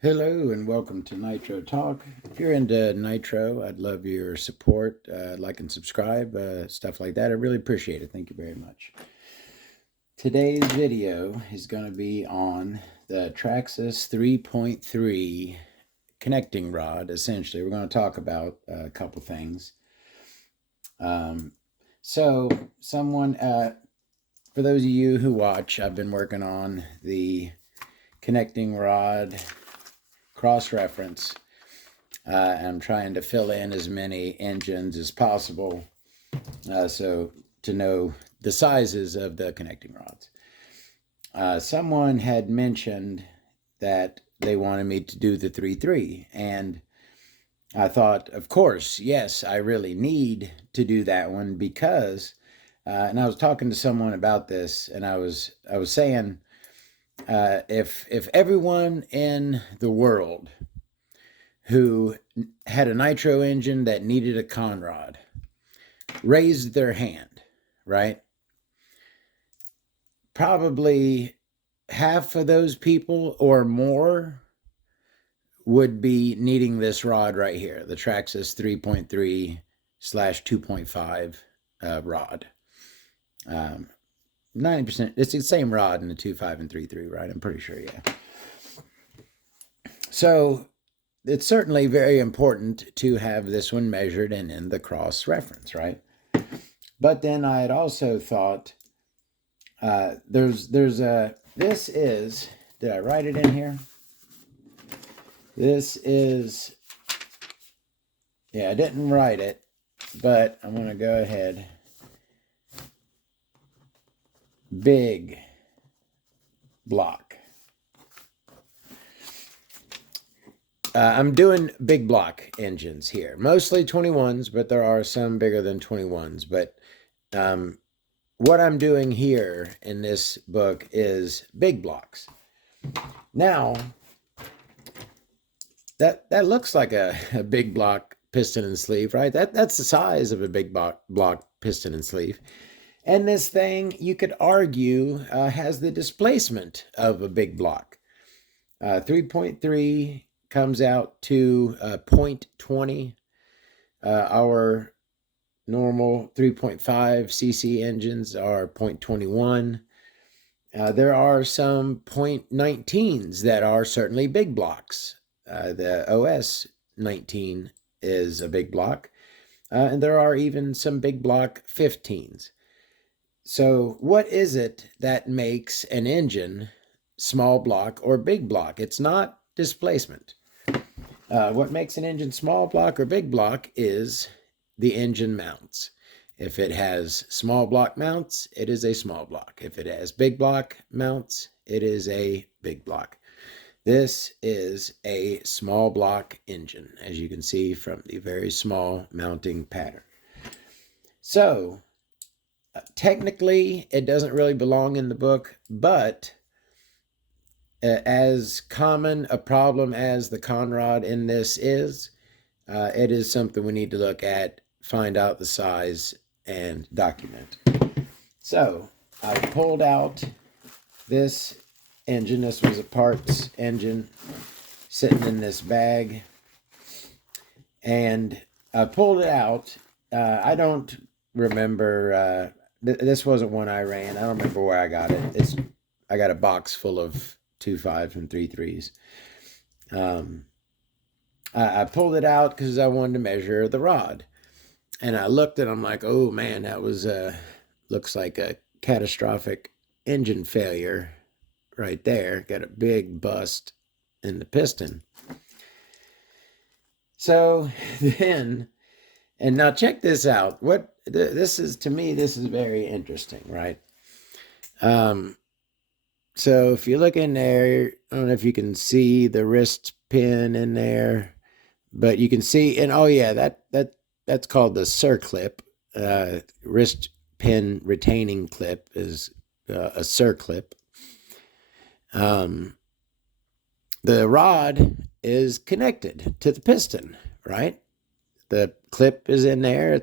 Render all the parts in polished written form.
Hello and welcome to Nitro Talk. If you're into Nitro, I'd love your support, like and subscribe, stuff like that. I really appreciate it. Thank you very much. Today's video is going to be on the Traxxas 3.3 connecting rod. Essentially, we're going to talk about a couple things. So, for those of you who watch, I've been working on the connecting rod cross-reference. I'm trying to fill in as many engines as possible so to know the sizes of the connecting rods. Someone had mentioned that they wanted me to do the 3.3, and I thought, of course, yes, I really need to do that one because, and I was talking to someone about this, and I was saying, if everyone in the world who had a nitro engine that needed a conrod raised their hand, right? Probably half of those people or more would be needing this rod right here, the Traxxas 3.3/2.5 rod. 90%, it's the same rod in the 2.5 and 3.3, right? I'm pretty sure, yeah. So it's certainly very important to have this one measured and in the cross reference, right? But then I had also thought, this is, did I write it in here? This is, yeah, I didn't write it, but I'm going to go ahead. Big block. I'm doing big block engines here, mostly 21s, but there are some bigger than 21s. But what I'm doing here in this book is big blocks. Now, that looks like a big block piston and sleeve, right? That's the size of a big block piston and sleeve. And this thing, you could argue, has the displacement of a big block. 3.3 comes out to 0.20. Our normal 3.5 cc engines are 0.21. There are some 0.19s that are certainly big blocks. The OS 19 is a big block. And there are even some big block 15s. So what is it that makes an engine small block or big block? It's not displacement. What makes an engine small block or big block is the engine mounts. If it has small block mounts, it is a small block. If it has big block mounts, it is a big block. This is a small block engine, as you can see from the very small mounting pattern. So, technically, it doesn't really belong in the book, but as common a problem as the conrod in this is, it is something we need to look at, find out the size, and document. So I pulled out this engine. This was a parts engine sitting in this bag, and I pulled it out. I don't remember, this wasn't one I ran. I don't remember where I got it. I got a box full of 2.5s and 3.3s. I pulled it out because I wanted to measure the rod. And I looked and I'm like, oh man, that was looks like a catastrophic engine failure right there. Got a big bust in the piston. So then, and now check this out. This is, to me, this is very interesting, right? So if you look in there, I don't know if you can see the wrist pin in there, but you can see, and oh yeah, that's called the circlip. Wrist pin retaining clip is a circlip. The rod is connected to the piston, right? The clip is in there.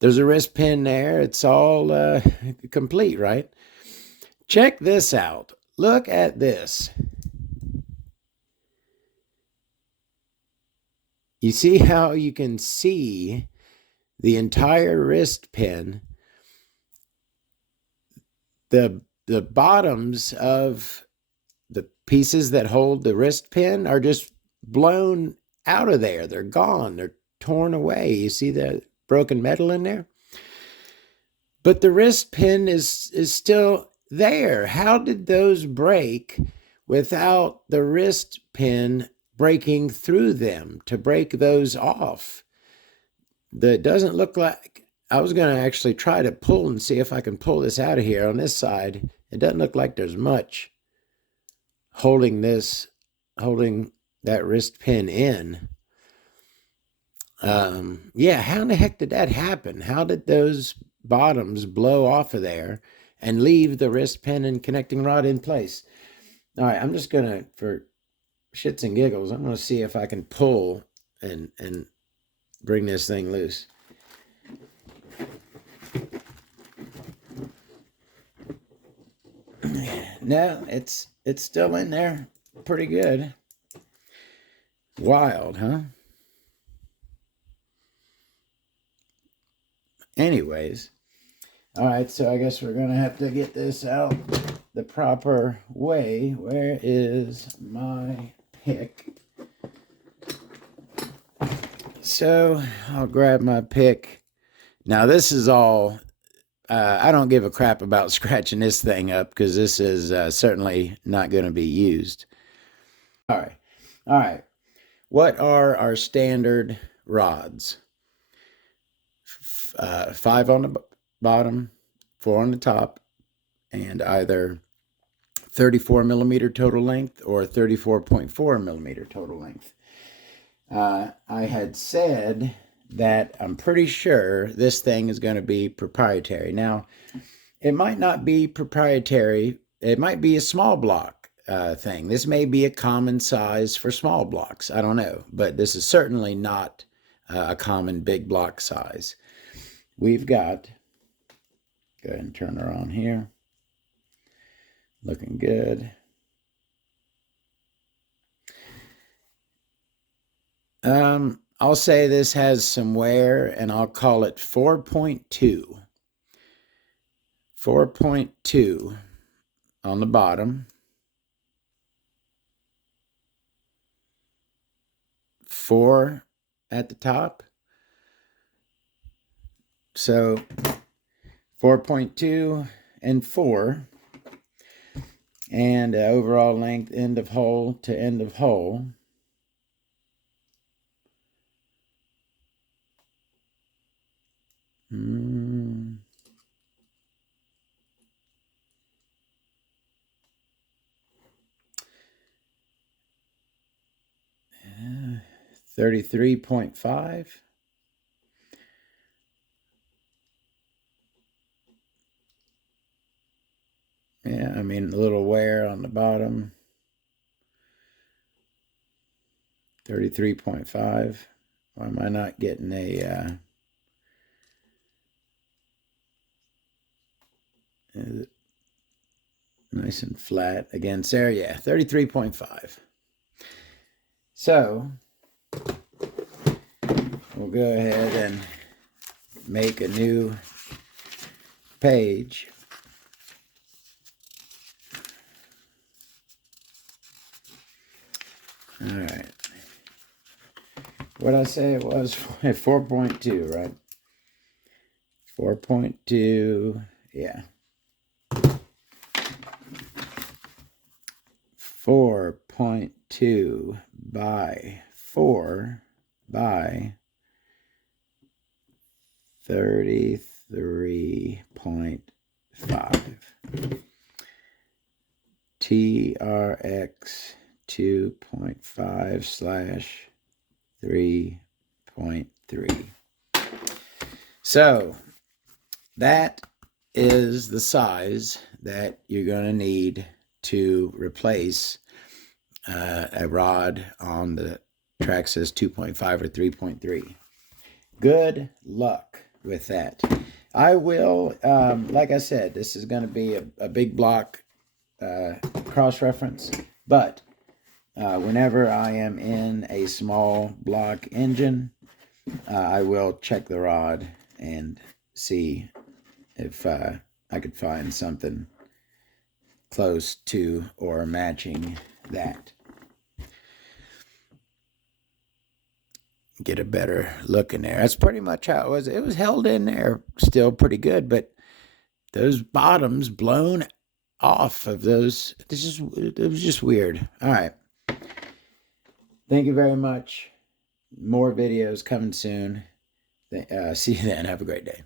There's a wrist pin there. It's all complete, right? Check this out. Look at this. You see how you can see the entire wrist pin. The bottoms of the pieces that hold the wrist pin are just blown out of there. They're gone. They're torn away. You see the broken metal in there? But the wrist pin is still there. How did those break without the wrist pin breaking through them to break those off? That doesn't look like... I was going to actually try to pull and see if I can pull this out of here on this side. It doesn't look like there's much holding that wrist pin in. Yeah, how in the heck did that happen? How did those bottoms blow off of there and leave the wrist pin and connecting rod in place? All right, I'm just gonna, for shits and giggles, I'm gonna see if I can pull and bring this thing loose. No, it's still in there pretty good. Wild, huh? Anyways, all right, so I guess we're gonna have to get this out the proper way. Where is my pick? So I'll grab my pick. Now this is all, I don't give a crap about scratching this thing up because this is certainly not going to be used. All right. What are our standard rods? 5 on the bottom, 4 on the top, and either 34 millimeter total length or 34.4 millimeter total length. I had said that I'm pretty sure this thing is going to be proprietary. Now, it might not be proprietary. It might be a small block thing. This may be a common size for small blocks. I don't know. But this is certainly not a common big block size. We've got, go ahead and turn her on here. Looking good. I'll say this has some wear, and I'll call it 4.2. 4.2 on the bottom. 4 at the top. So 4.2 and 4. And overall length end of hole to end of hole. Hmm. 33.5. Yeah, I mean, a little wear on the bottom. 33.5. Why am I not getting a... is it nice and flat against there? Yeah, 33.5. So we'll go ahead and make a new page. All right. What I say it was 4.2, right? 4.2, yeah. 4.2 by 4 by 33.5. TRX 2.5/3.3. So that is the size that you're going to need to replace a rod on the Traxxas 2.5 or 3.3. Good luck with that. I will, like I said, this is going to be a big block cross-reference, but Whenever I am in a small block engine, I will check the rod and see if I could find something close to or matching that. Get a better look in there. That's pretty much how it was. It was held in there still pretty good, but those bottoms blown off of those, it was just weird. All right. Thank you very much. More videos coming soon. See you then. Have a great day.